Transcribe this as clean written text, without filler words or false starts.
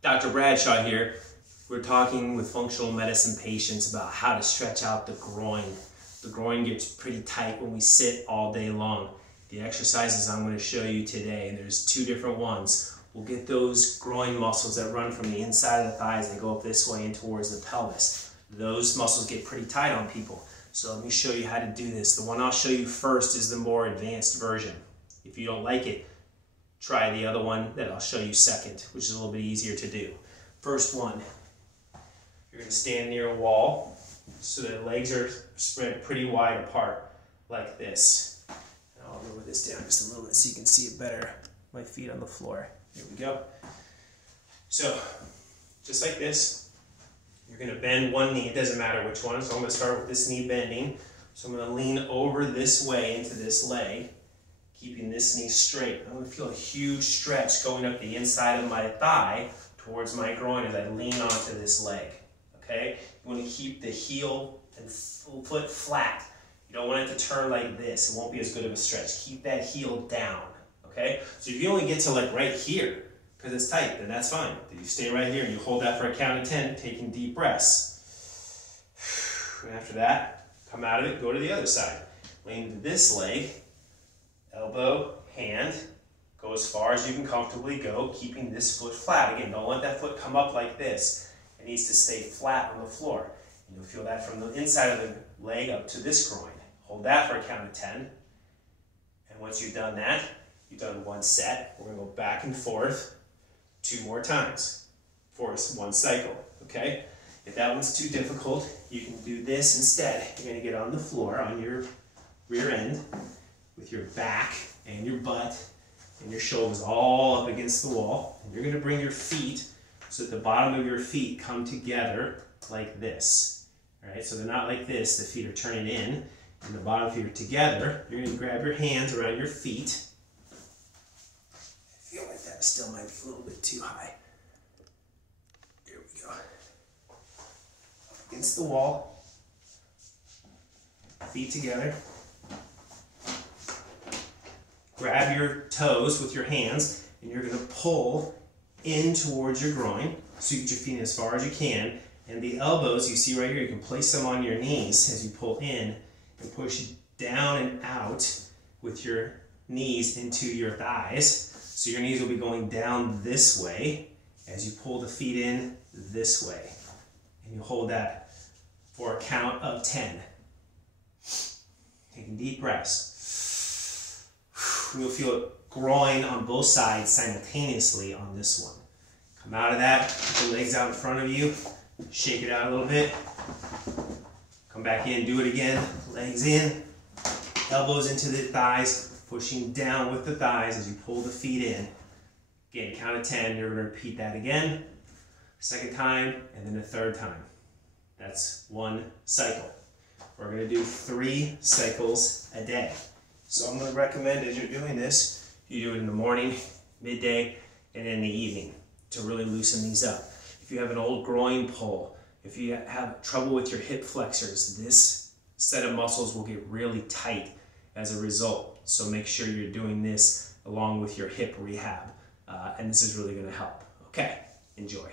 Dr. Bradshaw here. We're talking with functional medicine patients about how to stretch out the groin. The groin gets pretty tight when we sit all day long. The exercises I'm going to show you today, and there's two different ones, will get those groin muscles that run from the inside of the thighs and go up this way and towards the pelvis. Those muscles get pretty tight on people. So let me show you how to do this. The one I'll show you first is the more advanced version. If you don't like it, try the other one that I'll show you second, which is a little bit easier to do. First one, you're going to stand near a wall so that legs are spread pretty wide apart like this. And I'll lower this down just a little bit so you can see it better. My feet on the floor. Here we go. So, just like this, you're going to bend one knee. It doesn't matter which one. So I'm going to start with this knee bending. So I'm going to lean over this way into this leg, keeping this knee straight. I'm going to feel a huge stretch going up the inside of my thigh towards my groin as I lean onto this leg. Okay? You want to keep the heel and foot flat. You don't want it to turn like this. It won't be as good of a stretch. Keep that heel down. Okay? So if you only get to like right here, because it's tight, then that's fine. You stay right here and you hold that for a count of 10, taking deep breaths. And after that, come out of it, go to the other side. Lean to this leg, elbow, hand, go as far as you can comfortably go, keeping this foot flat. Again, don't let that foot come up like this. It needs to stay flat on the floor. And you'll feel that from the inside of the leg up to this groin. Hold that for a count of 10. And once you've done that, you've done one set. We're going to go back and forth 2 more times for one cycle, okay? If that one's too difficult, you can do this instead. You're going to get on the floor on your rear end with your back and your butt and your shoulders all up against the wall. And you're going to bring your feet so that the bottom of your feet come together like this. All right, so they're not like this. The feet are turning in and the bottom feet are together. You're going to grab your hands around your feet. I feel like that still might be a little bit too high. Here we go. Up against the wall. Feet together. Grab your toes with your hands and you're going to pull in towards your groin. So you get your feet as far as you can. And the elbows you see right here, you can place them on your knees as you pull in and push down and out with your knees into your thighs. So your knees will be going down this way as you pull the feet in this way. And you hold that for a count of 10. Taking deep breaths. You'll feel it groin on both sides simultaneously on this one. Come out of that, put the legs out in front of you, shake it out a little bit. Come back in, do it again. Legs in, elbows into the thighs. Pushing down with the thighs as you pull the feet in. Again, count of 10, you're going to repeat that again. Second time, and then a third time. That's one cycle. We're going to do 3 cycles a day. So I'm going to recommend as you're doing this, you do it in the morning, midday, and in the evening to really loosen these up. If you have an old groin pull, if you have trouble with your hip flexors, this set of muscles will get really tight as a result. So make sure you're doing this along with your hip rehab. And this is really going to help. Okay, enjoy.